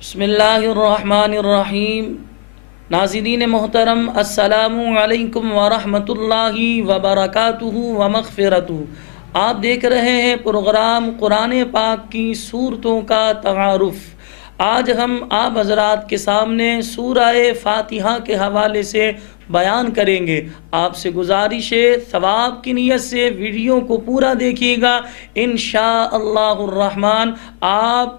بسم اللہ الرحمن الرحیم۔ ناظرین محترم، السلام علیکم ورحمۃ اللہ وبرکاتہ ومغفرتہ۔ آپ دیکھ رہے ہیں پروگرام قرآن پاک کی سورتوں کا تعارف۔ آج ہم آپ حضرات کے سامنے سورہ فاتحہ کے حوالے سے بیان کریں گے۔ آپ سے گزارش ہے ثواب کی نیت سے ویڈیو کو پورا دیکھیے گا، انشاءاللہ الرحمن آپ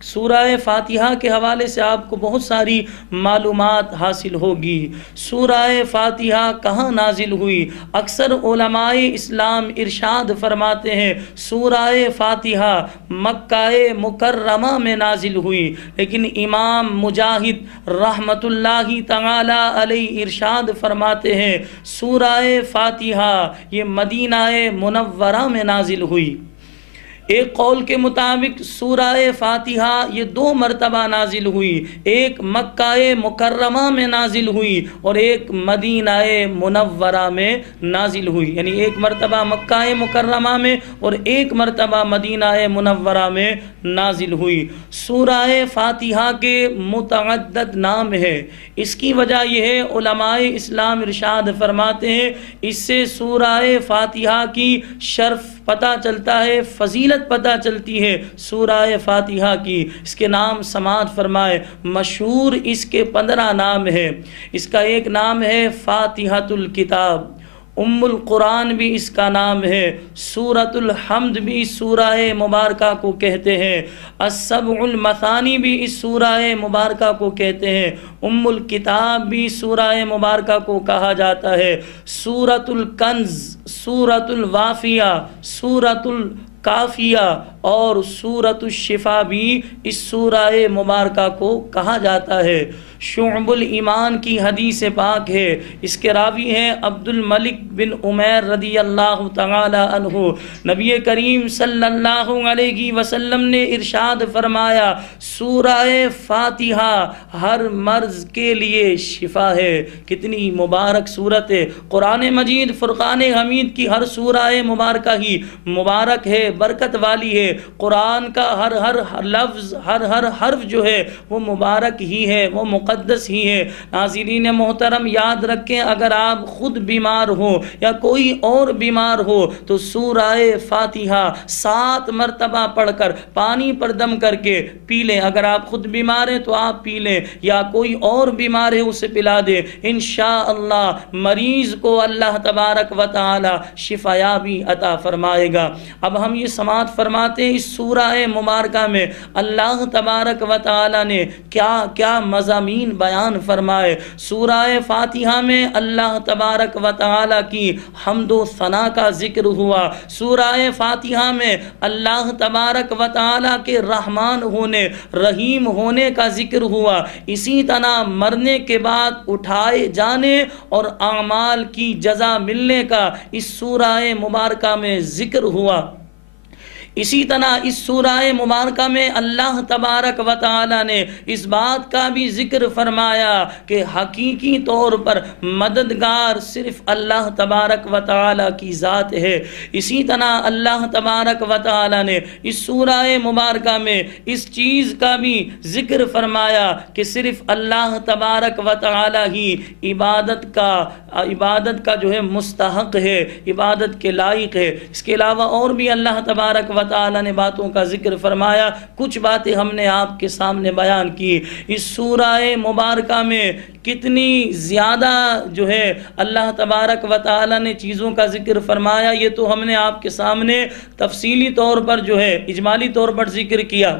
سورہ فاتحہ کے حوالے سے آپ کو بہت ساری معلومات حاصل ہوگی۔ سورہ فاتحہ کہاں نازل ہوئی؟ اکثر علماء اسلام ارشاد فرماتے ہیں سورہ فاتحہ مکہ مکرمہ میں نازل ہوئی، لیکن امام مجاہد رحمۃ اللہ تعالی علیہ ارشاد فرماتے ہیں سورہ فاتحہ یہ مدینہ منورہ میں نازل ہوئی۔ ایک قول کے مطابق سورہ فاتحہ یہ 2 مرتبہ نازل ہوئی، ایک مکہ مکرمہ میں نازل ہوئی اور ایک مدینہ منورہ میں نازل ہوئی، یعنی ایک مرتبہ مکہ مکرمہ میں اور ایک مرتبہ مدینہ منورہ میں نازل ہوئی۔ سورہ فاتحہ کے متعدد نام ہے، اس کی وجہ یہ ہے علماء اسلام ارشاد فرماتے ہیں اس سے سورہ فاتحہ کی شرف پتہ چلتا ہے، فضیلت پتہ چلتی ہے سورہ فاتحہ کی۔ اس کے نام سماعت فرمائے، مشہور اس کے 15 نام ہیں۔ اس کا ایک نام ہے فاتحۃ الکتاب، ام القرآن بھی اس کا نام ہے، سورۃ الحمد بھی سورہ مبارکہ کو کہتے ہیں، السبع المثانی بھی اس سورہ مبارکہ کو کہتے ہیں، ام الکتاب بھی سورہ مبارکہ کو کہا جاتا ہے، سورۃ الکنز، سورۃ الوافیہ، سورۃ الکافیہ اور سورۃ الشفا بھی اس سورہ مبارکہ کو کہا جاتا ہے۔ شعب الایمان کی حدیث پاک ہے، اس کے راوی ہیں عبد الملک بن عمیر رضی اللہ تعالی عنہ۔ نبی کریم صلی اللہ علیہ وسلم نے ارشاد فرمایا سورہ فاتحہ ہر مرض کے لیے شفا ہے۔ کتنی مبارک صورت ہے! قرآن مجید فرقان حمید کی ہر سورہ مبارکہ ہی مبارک ہے، برکت والی ہے۔ قرآن کا ہر لفظ، ہر حرف جو ہے وہ مبارک ہی ہے، وہ مقدس ہی ہے۔ ناظرین محترم یاد رکھیں، اگر آپ خود بیمار ہو یا کوئی اور بیمار ہو تو سورہ فاتحہ 7 مرتبہ پڑھ کر پانی پر دم کر کے پی لیں۔ اگر آپ خود بیمار ہیں تو آپ پی لیں، یا کوئی اور بیمار ہے اسے پلا دیں، انشاءاللہ مریض کو اللہ تبارک و تعالی شفا یابی عطا فرمائے گا۔ اب ہم یہ سماعت فرماتے ہیں اس سورہ مبارکہ میں اللہ تبارک و تعالی نے کیا مضامین بیان فرمائے۔ سورہ فاتحہ میں اللہ تبارک و تعالی کی حمد و ثنا کا ذکر ہوا۔ سورہ فاتحہ میں اللہ تبارک و تعالی کے رحمان ہونے، رحیم ہونے کا ذکر ہوا۔ اسی طرح مرنے کے بعد اٹھائے جانے اور اعمال کی جزا ملنے کا اس سورہ مبارکہ میں ذکر ہوا۔ اسی طرح اس سورہ مبارکہ میں اللہ تبارک و تعالی نے اس بات کا بھی ذکر فرمایا کہ حقیقی طور پر مددگار صرف اللہ تبارک و تعالی کی ذات ہے۔ اسی طرح اللہ تبارک و تعالی نے اس سورہ مبارکہ میں اس چیز کا بھی ذکر فرمایا کہ صرف اللہ تبارک و تعالی ہی عبادت کا جو ہے مستحق ہے، عبادت کے لائق ہے۔ اس کے علاوہ اور بھی اللہ تبارک و تعالی نے باتوں کا ذکر فرمایا، کچھ باتیں ہم نے آپ کے سامنے بیان کی۔ اس سورہ مبارکہ میں کتنی زیادہ جو ہے اللہ تبارک و تعالی نے چیزوں کا ذکر فرمایا، یہ تو ہم نے آپ کے سامنے تفصیلی طور پر جو ہے اجمالی طور پر ذکر کیا۔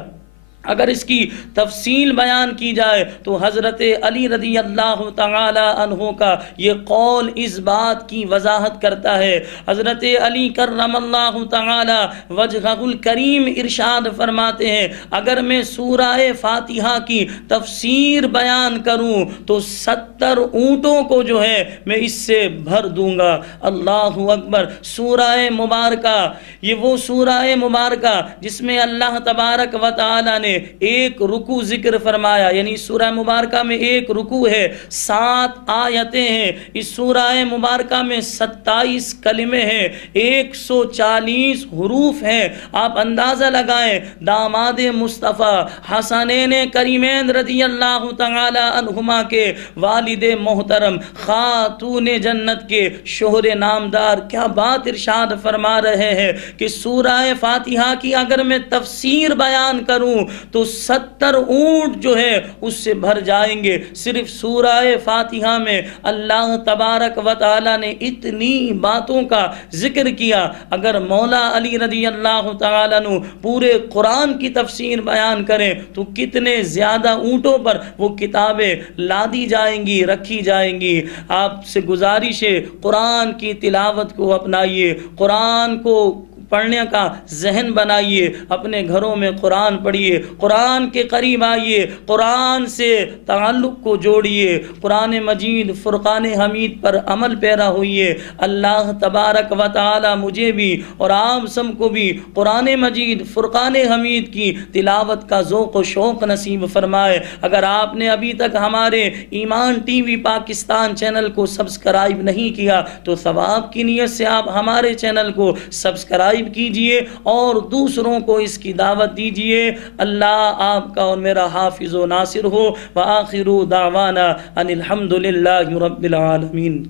اگر اس کی تفصیل بیان کی جائے تو حضرت علی رضی اللہ تعالی عنہ کا یہ قول اس بات کی وضاحت کرتا ہے۔ حضرت علی کرم اللہ تعالی وجہہ الکریم ارشاد فرماتے ہیں اگر میں سورہ فاتحہ کی تفسیر بیان کروں تو 70 اونٹوں کو جو ہے میں اس سے بھر دوں گا۔ اللہ اکبر! سورہ مبارکہ، یہ وہ سورہ مبارکہ جس میں اللہ تبارک و تعالی نے میں ایک رکوع ذکر فرمایا، یعنی سورہ مبارکہ میں ایک رکوع ہے، 7 آیتیں ہیں، اس سورہ مبارکہ میں 27 کلمے ہیں، 140 حروف ہیں۔ آپ اندازہ لگائیں، داماد مصطفیٰ حسنین کریمین رضی اللہ تعالی عنہما کے والد محترم خاتون جنت کے شوہر نامدار کیا بات ارشاد فرما رہے ہیں کہ سورہ فاتحہ کی اگر میں تفسیر بیان کروں تو 70 اونٹ جو ہے اس سے بھر جائیں گے۔ صرف سورہ فاتحہ میں اللہ تبارک و تعالی نے اتنی باتوں کا ذکر کیا، اگر مولا علی رضی اللہ تعالیٰ عنہ پورے قرآن کی تفسیر بیان کریں تو کتنے زیادہ اونٹوں پر وہ کتابیں لادی جائیں گی، رکھی جائیں گی۔ آپ سے گزارش ہے، قرآن کی تلاوت کو اپنائیے، قرآن کو پڑھنے کا ذہن بنائیے، اپنے گھروں میں قرآن پڑھیے، قرآن کے قریب آئیے، قرآن سے تعلق کو جوڑیے، قرآن مجید فرقان حمید پر عمل پیرا ہوئیے۔ اللہ تبارک و تعالی مجھے بھی اور آپ سب کو بھی قرآن مجید فرقان حمید کی تلاوت کا ذوق و شوق نصیب فرمائے۔ اگر آپ نے ابھی تک ہمارے ایمان ٹی وی پاکستان چینل کو سبسکرائب نہیں کیا تو ثواب کی نیت سے آپ ہمارے چینل کو سبسکرائب کیجئے اور دوسروں کو اس کی دعوت دیجئے۔ اللہ آپ کا اور میرا حافظ و ناصر ہو۔ وآخر دعوانا ان الحمد للہ رب العالمین۔